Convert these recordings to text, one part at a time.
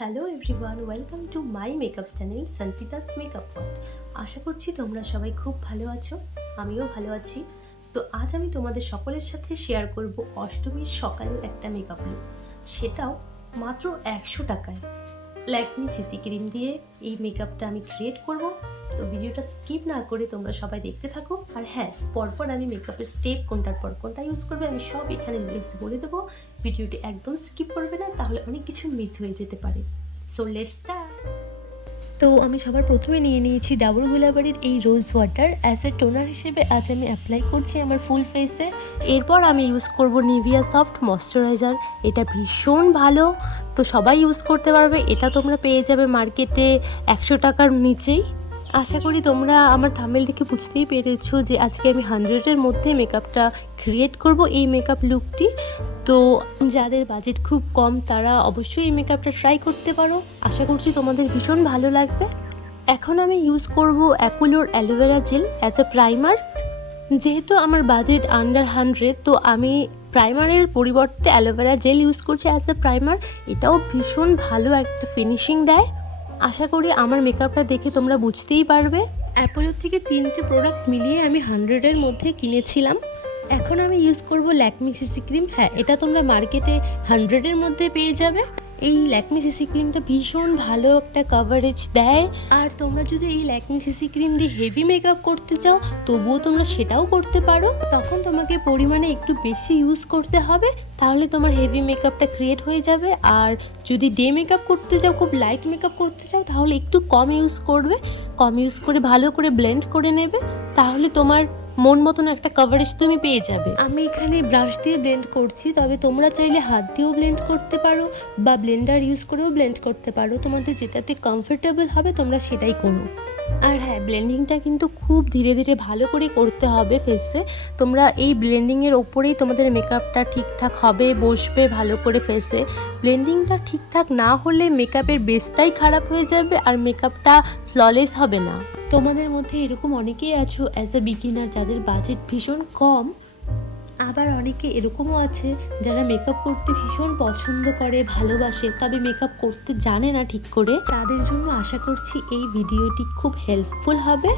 Hello everyone, welcome to my makeup channel Sanchita's makeup world. আশা করছি তোমরা সবাই খুব ভালো আছো, আমিও ভালো আছি। তো আজ আমি তোমাদের সকলের সাথে শেয়ার করব অষ্টমীর সকালের একটা মেকআপ লুক, সেটাও মাত্র 100 টাকায়। ল্যাকমি সিসি ক্রিম দিয়ে এই মেকআপটা আমি ক্রিয়েট করব। তো ভিডিওটা স্কিপ না করে তোমরা সবাই দেখতে থাকো। আর হ্যাঁ, পরপর আমি মেকআপের স্টেপ কোনটার পর কোনটা ইউজ করবে আমি সব এখানে লিস্ট বলে দেবো। ভিডিওটি একদম স্কিপ করবে না, তাহলে অনেক কিছু মিস হয়ে যেতে পারে। So let's start. তো আমি সবার প্রথমে নিয়ে নিয়েছি ডাবর গুলাবাড়ির এই rose water. As a toner হিসেবে আজ আমি অ্যাপ্লাই করছি আমার ফুল ফেসে। এরপর আমি ইউজ করব নিভিয়া সফট ময়শ্চারাইজার। এটা ভীষণ ভালো, তো সবাই ইউজ করতে পারবে। এটা তোমরা পেয়ে যাবে মার্কেটে 100 টাকার নিচেই। আশা করি তোমরা আমার থাম্বনেল দেখে বুঝতেই পেরেছো যে আজকে আমি 100-এর মধ্যে মেকআপটা ক্রিয়েট করব, এই মেকআপ লুকটি। তো যাদের বাজেট খুব কম তারা অবশ্যই এই মেকআপটা ট্রাই করতে পারো। আশা করছি তোমাদের ভীষণ ভালো লাগবে। এখন আমি ইউজ করব অ্যাপোলোর aloe vera gel as a primer. যেহেতু আমার বাজেট আন্ডার 100, তো আমি প্রাইমারের পরিবর্তে অ্যালোভেরা জেল ইউজ করছি অ্যাজ এ প্রাইমার। এটাও ভীষণ ভালো একটা ফিনিশিং দেয়। আশা করি আমার মেকআপটা দেখে তোমরা বুঝতেই পারবে। অ্যাপোলোর থেকে 3টে প্রোডাক্ট মিলিয়ে আমি 100-এর মধ্যে কিনেছিলাম। এখন আমি ইউজ করব ল্যাকমি সিসি ক্রিম। হ্যাঁ, এটা তোমরা মার্কেটে 100-এর মধ্যে পেয়ে যাবে। এই ল্যাকমি সিসি ক্রিমটা ভীষণ ভালো একটা কভারেজ দেয়। আর তোমরা যদি এই ল্যাকমি সিসি ক্রিম দিয়ে হেভি মেকআপ করতে চাও তবুও তোমরা সেটাও করতে পারো। তখন তোমাকে পরিমাণে একটু বেশি ইউজ করতে হবে, তাহলে তোমার হেভি মেকআপটা ক্রিয়েট হয়ে যাবে। আর যদি ডে মেকআপ করতে চাও, খুব লাইট মেকআপ করতে চাও, তাহলে একটু কম ইউজ করবে। কম ইউজ করে ভালো করে ব্লেন্ড করে নেবে, তাহলে তোমার মন মতন একটা কভারেজ তুমি পেয়ে যাবে। আমি এখানে ব্রাশ দিয়ে ব্লেন্ড করছি, তবে তোমরা চাইলে হাত দিয়েও ব্লেন্ড করতে পারো বা ব্লেন্ডার ইউজ করেও ব্লেন্ড করতে পারো। তোমাদের যেটাতে কমফোর্টেবল হবে তোমরা সেটাই করো। আর হ্যাঁ, ব্লেন্ডিংটা কিন্তু খুব ধীরে ধীরে ভালো করে করতে হবে ফেসে। তোমরা এই ব্লেন্ডিংয়ের ওপরেই তোমাদের মেকআপটা ঠিকঠাক হবে, বসবে ভালো করে ফেসে। ব্লেন্ডিংটা ঠিকঠাক না হলে মেকআপের বেসটাই খারাপ হয়ে যাবে আর মেকআপটা ফ্ললেস হবে না। তোমাদের মধ্যে এরকম অনেকেই আছো অ্যাজ এ বিগিনার যাদের বাজেট ভীষণ কম, আবার অনেকে এরকমও আছে যারা মেকআপ করতে ভীষণ পছন্দ করে, ভালোবাসে, তবে মেকআপ করতে জানে না ঠিক করে। তাদের জন্য আশা করছি এই ভিডিওটি খুব হেল্পফুল হবে।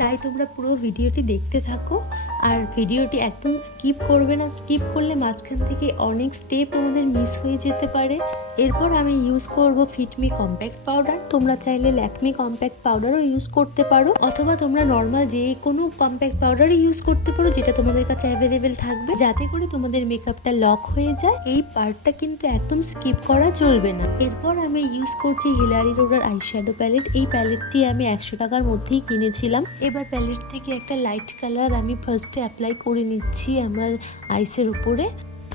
তাই তোমরা পুরো ভিডিওটি দেখতে থাকো আর ভিডিওটি একদম স্কিপ করবে না। স্কিপ করলে মাঝখান থেকে অনেক স্টেপ তোমাদের মিস হয়ে যেতে পারে। এরপর আমি ইউজ করব ফিটমি কম্প্যাক্ট পাউডার। তোমরা চাইলে ল্যাকমি কম্প্যাক্ট পাউডারও ইউজ করতে পারো, অথবা তোমরা নর্মাল যে কোনো কম্প্যাক্ট পাউডারই ইউজ করতে পারো যেটা তোমাদের কাছে অ্যাভেলেবেল থাকবে, যাতে করে তোমাদের মেকআপটা লক হয়ে যায়। এই পার্টটা কিন্তু একদম স্কিপ করা চলবে না। এরপর আমি ইউজ করছি হিলারি রোডার আইশ্যাডো প্যালেট। এই প্যালেটটি আমি 100 টাকার মধ্যেই কিনেছিলাম। এবার প্যালেট থেকে একটা লাইট কালার আমি ফার্স্টে অ্যাপ্লাই করে নিচ্ছি আমার আইসের উপরে।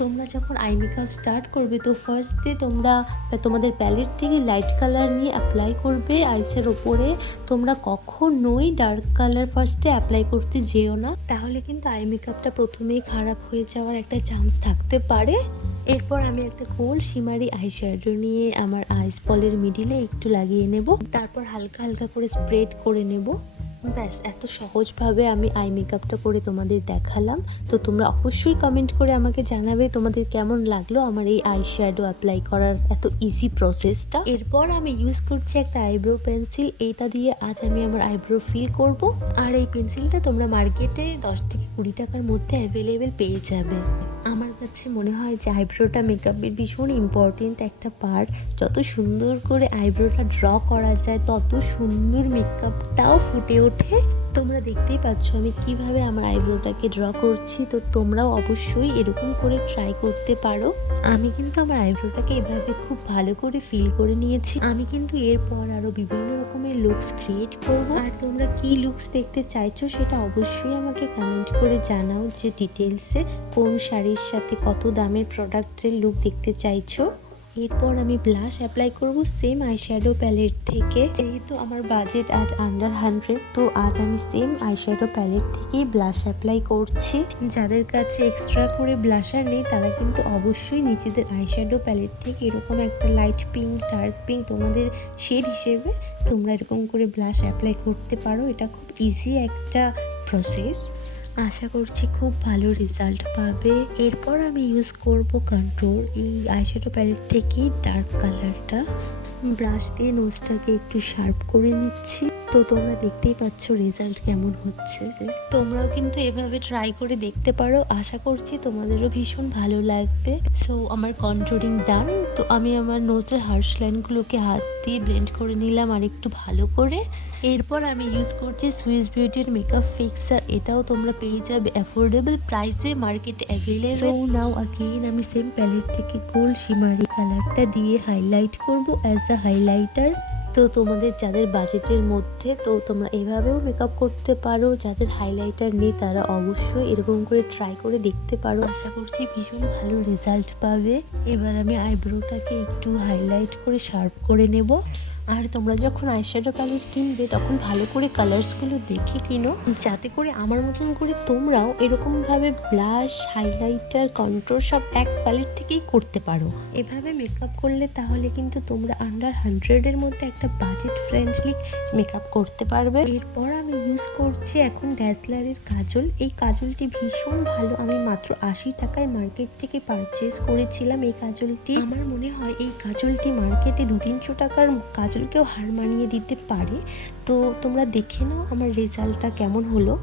তোমরা যখন আই মেকআপ স্টার্ট করবে তো ফার্স্টে তোমরা তোমাদের প্যালেট থেকে লাইট কালার নিয়ে অ্যাপ্লাই করবে আইসের ওপরে। তোমরা কখনোই ডার্ক কালার ফার্স্টে অ্যাপ্লাই করতে যেও না, তাহলে কিন্তু আই মেকআপটা প্রথমেই খারাপ হয়ে যাওয়ার একটা চান্স থাকতে পারে। এরপর আমি একটা গোল শিমারি আইশ্যাডো নিয়ে আমার আইস বলের মিডিলে একটু লাগিয়ে নেব, তারপর হালকা হালকা করে স্প্রেড করে নেব। ব্যাস, এত সহজভাবে আমি আই মেকআপটা করে তোমাদের দেখালাম। তো তোমরা অবশ্যই কমেন্ট করে আমাকে জানাবে তোমাদের কেমন লাগলো আমার এই আই শ্যাডো অ্যাপ্লাই করার এত ইজি প্রসেসটা। এরপর আমি ইউজ করছি একটা আইব্রো পেন্সিল। এইটা দিয়ে আজ আমি আমার আইব্রো ফিল করব। আর এই পেন্সিলটা তোমরা মার্কেটে 10 থেকে 20 টাকার মধ্যে অ্যাভেলেবেল পেয়ে যাবে। আমার কাছে মনে হয় যে আইব্রোটা মেকআপের ভীষণ ইম্পর্টেন্ট একটা পার্ট। যত সুন্দর করে আইব্রোটা ড্র করা যায় তত সুন্দর মেকআপটাও ফুটে ওঠে। তোমরা দেখতেই পাচ্ছ আমি কিভাবে আমার আইব্রোটাকে ড্র করছি, তো তোমরাও অবশ্যই এরকম করে ট্রাই করতে পারো। আমি কিন্তু আমার আইব্রোটাকে এভাবে খুব ভালো করে ফিল করে নিয়েছি। আমি কিন্তু এরপর আরও বিভিন্ন রকমের লুকস ক্রিয়েট করব। আর তোমরা কি লুকস দেখতে চাইছো সেটা অবশ্যই আমাকে কমেন্ট করে জানাও, যে ডিটেলসে কোন শাড়ির সাথে কত দামের প্রোডাক্টের লুক দেখতে চাইছো। এরপর আমি ব্লাশ অ্যাপ্লাই করব সেম আইশ্যাডো প্যালেট থেকে। যেহেতু আমার বাজেট আজ আন্ডার 100, তো আজ আমি সেম আইশ্যাডো প্যালেট থেকেই ব্লাশ অ্যাপ্লাই করছি। যাদের কাছে এক্সট্রা করে ব্লাশার নেই তারা কিন্তু অবশ্যই নিজেদের আইশ্যাডো প্যালেট থেকে এরকম একটা লাইট পিঙ্ক, ডার্ক পিঙ্ক তোমাদের শেড হিসেবে তোমরা এরকম করে ব্লাশ অ্যাপ্লাই করতে পারো। এটা খুব ইজি একটা প্রসেস। আশা করছি খুব ভালো রেজাল্ট পাবে। এরপর আমি ইউজ করব কন্ট্রোল। এই আইশ্যাডো প্যালেট থেকেই ডার্ক কালারটা ব্রাশ দিয়ে নোজটাকে একটু শার্প করে নিচ্ছি। তো তোমরা দেখতেই পাচ্ছ রেজাল্ট কেমন হচ্ছে। তোমরাও কিন্তু এভাবে ট্রাই করে দেখতে পারো, আশা করছি তোমাদেরও ভীষণ ভালো লাগবে। সো আমার কন্ট্রোলিং ডান। তো আমি আমার নোজের হার্শ লাইনগুলোকে হাত দিয়ে ব্লেন্ড করে নিলাম আর একটু ভালো করে। এরপর আমি ইউজ করছি সুইস বিউটির মেকআপ ফিক্সার। এটাও তোমরা পেয়ে যাবে অ্যাফোর্ডেবল প্রাইসে, মার্কেটে অ্যাভেলেবল। সো নাও अगेन আমি সেম প্যালেট থেকে গোল্ড শিমারি কালারটা দিয়ে হাইলাইট করব অ্যাজ আ হাইলাইটার। তো তোমাদের যাদের বাজেটের মধ্যে, তো তোমরা এভাবেও মেকআপ করতে পারো। যাদের হাইলাইটার নেই তারা অবশ্যই এরকম করে ট্রাই করে দেখতে পারো, আশা করছি ভীষণ ভালো রেজাল্ট পাবে। এবার আমি আইব্রোটাকে একটু হাইলাইট করে শার্প করে নেব। আর তোমরা যখন আইশ্যাডো প্যালেট কিনবে তখন ভালো করে কালার্সগুলো দেখে কিনো, যাতে করে আমার মতন করে তোমরাও এরকমভাবে ব্লাশ, হাইলাইটার, কন্ট্রোল সব এক প্যালেট থেকেই করতে পারো। এভাবে মেকআপ করলে তাহলে কিন্তু তোমরা আন্ডার 100-এর মধ্যে একটা বাজেট ফ্রেন্ডলি মেকআপ করতে পারবে। এরপর আমি ইউজ করছি এখন ড্যাসলারের কাজল। এই কাজলটি ভীষণ ভালো, আমি মাত্র 80 টাকায় মার্কেট থেকে পারচেজ করেছিলাম এই কাজলটি। আমার মনে হয় এই কাজলটি মার্কেটে 200-300 টাকার কাজলকেও হার মানিয়ে দিতে পারে। তো তোমরা দেখে নাও আমার রেজাল্টটা কেমন হলো।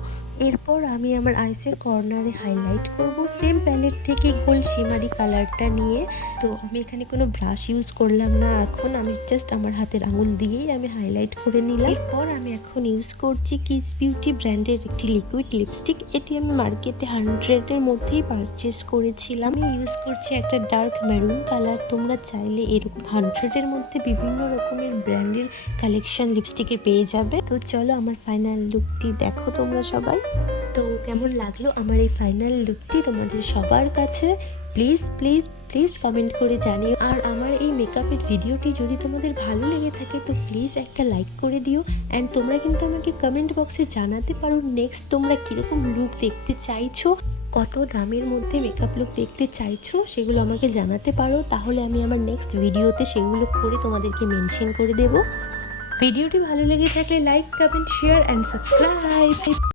এরপর আমি আমার আইসের কর্নারে হাইলাইট করব সেম প্যালেট থেকে গোল্ড শিমারি কালারটা নিয়ে। তো আমি এখানে কোনো ব্রাশ ইউজ করলাম না, এখন আমি জাস্ট আমার হাতের আঙুল দিয়েই আমি হাইলাইট করে নিলাম। এরপর আমি এখন ইউজ করছি কিস বিউটি ব্র্যান্ডের একটি লিকুইড লিপস্টিক। এটি আমি মার্কেটে 100-এর মধ্যেই পারচেস করেছিলাম। আমি ইউজ করছি একটা ডার্ক মেরুন কালার। তোমরা চাইলে এরকম 100-এর মধ্যে বিভিন্ন রকমের ব্র্যান্ডের কালেকশন লিপস্টিকের পেয়ে যাবে। তো চলো আমার ফাইনাল লুকটি দেখো তোমরা সবাই। তো কেমন লাগলো আমার এই ফাইনাল লুকটি তোমাদের সবার কাছে? প্লিজ প্লিজ প্লিজ কমেন্ট করে জানিও। আর আমার এই মেকআপের ভিডিওটি যদি তোমাদের ভালো লেগে থাকে তো প্লিজ একটা লাইক করে দিও। অ্যান্ড তোমরা কিন্তু আমাকে কমেন্ট বক্সে জানাতে পারো নেক্সট তোমরা কীরকম লুক দেখতে চাইছো, কত দামের মধ্যে মেকআপ লুক দেখতে চাইছো, সেগুলো আমাকে জানাতে পারো। তাহলে আমি আমার নেক্সট ভিডিওতে সেগুলো করে তোমাদেরকে মেনশন করে দেবো। ভিডিওটি ভালো লেগে থাকলে like, comment, share and subscribe.